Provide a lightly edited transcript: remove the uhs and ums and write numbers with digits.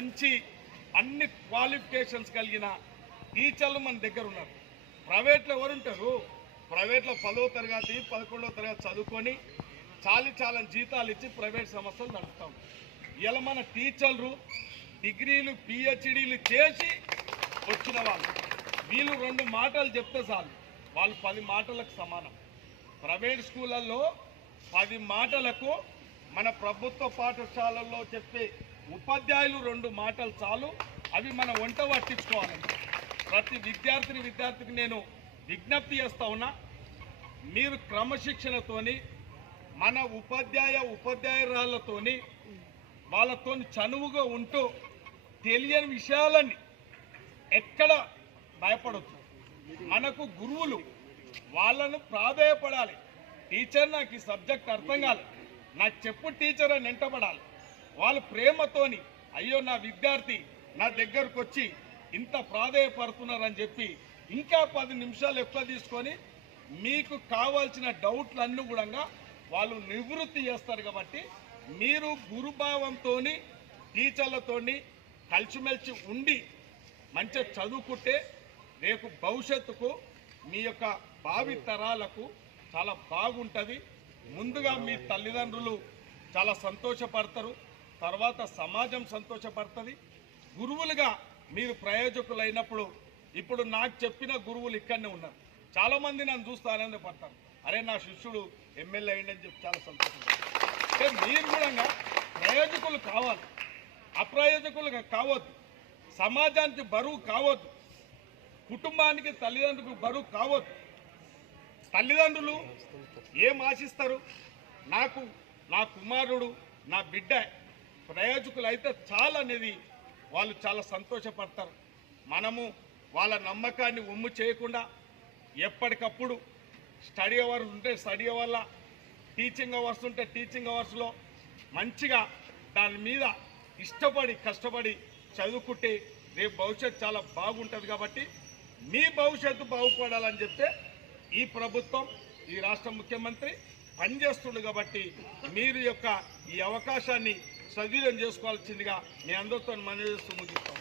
మంచి అన్ని క్వాలిఫికేషన్స్ కలిగిన టీచర్లు మన దగ్గర ఉన్నారు. ప్రైవేట్లో ఎవరుంటారు? ప్రైవేట్లో 10వ తరగతి 11వ తరగతి చదువుకొని చాలా జీతాలు ఇచ్చి ప్రైవేట్ సంస్థలు నడుపుతాం. ఇలా మన టీచర్లు డిగ్రీలు పిహెచ్డీలు చేసి వచ్చిన వాళ్ళు వీళ్ళు 2 మాటలు చెప్తే చాలు, వాళ్ళు 10 మాటలకు సమానం. ప్రైవేట్ స్కూళ్ళల్లో 10 మాటలకు మన ప్రభుత్వ పాఠశాలల్లో చెప్పే ఉపాధ్యాయులు 2 మాటలు చాలు. అవి మన వంట పట్టించుకోవాలండి. ప్రతి విద్యార్థికి నేను విజ్ఞప్తి చేస్తా ఉన్నా, మీరు క్రమశిక్షణతోని మన ఉపాధ్యాయురాళ్ళతోని వాళ్ళతో చనువుగా ఉంటూ తెలియని విషయాలన్నీ ఎక్కడ భయపడద్దు. మనకు గురువులు వాళ్ళను ప్రాధేయపడాలి. టీచర్ నాకు ఈ సబ్జెక్ట్ అర్థం కాదు, నాకు చెప్పు టీచర్ అని వెంటబడాలి. వాళ్ళు ప్రేమతోని అయ్యో నా విద్యార్థి నా దగ్గరకు వచ్చి ఇంత ప్రాధేయపడుతున్నారని చెప్పి ఇంకా 10 నిమిషాలు ఎక్కువ తీసుకొని మీకు కావాల్సిన డౌట్లన్నీ కూడా వాళ్ళు నివృత్తి చేస్తారు. కాబట్టి మీరు గురుభావంతో టీచర్లతో కలిసిమెలిసి ఉండి మంచిగా చదువుకుంటే రేపు భవిష్యత్తుకు మీ యొక్క భావి తరాలకు చాలా బాగుంటుంది. ముందుగా మీ తల్లిదండ్రులు చాలా సంతోషపడతారు, తర్వాత సమాజం సంతోషపడుతుంది. గురువులుగా మీరు ప్రయోజకులైనప్పుడు ఇప్పుడు నాకు చెప్పిన గురువులు ఇక్కడనే ఉన్నారు. చాలామంది నన్ను చూస్తూ ఆనందపడతారు, అరే నా శిష్యుడు ఎమ్మెల్యే అయిందని చెప్పి చాలా సంతోషపడతారు. అంటే మీరు కూడా ప్రయోజకులు కావాలి, అప్రయోజకులుగా కావద్దు. సమాజానికి బరువు కావద్దు, కుటుంబానికి తల్లిదండ్రులకు బరువు కావద్దు. తల్లిదండ్రులు ఏం ఆశిస్తారు? నాకు నా కుమారుడు నా బిడ్డ ప్రయోజకులు అయితే చాలా అనేది వాళ్ళు చాలా సంతోషపడతారు. మనము వాళ్ళ నమ్మకాన్ని ఒమ్ము చేయకుండా ఎప్పటికప్పుడు స్టడీ అవర్స్ ఉంటే స్టడీ అవర్ల, టీచింగ్ అవర్స్ ఉంటే టీచింగ్ అవర్స్లో మంచిగా దాని మీద ఇష్టపడి కష్టపడి చదువుకుంటే రేపు భవిష్యత్తు చాలా బాగుంటుంది. కాబట్టి మీ భవిష్యత్తు బాగుపడాలని చెప్తే ఈ ప్రభుత్వం ఈ రాష్ట్ర ముఖ్యమంత్రి పనిచేస్తుండు. కాబట్టి మీరు యొక్క ఈ అవకాశాన్ని సద్వినియోగం చేసుకోవాల్సిందిగా మీ అందరితో మనవి చేస్తూ ముగిస్తాం.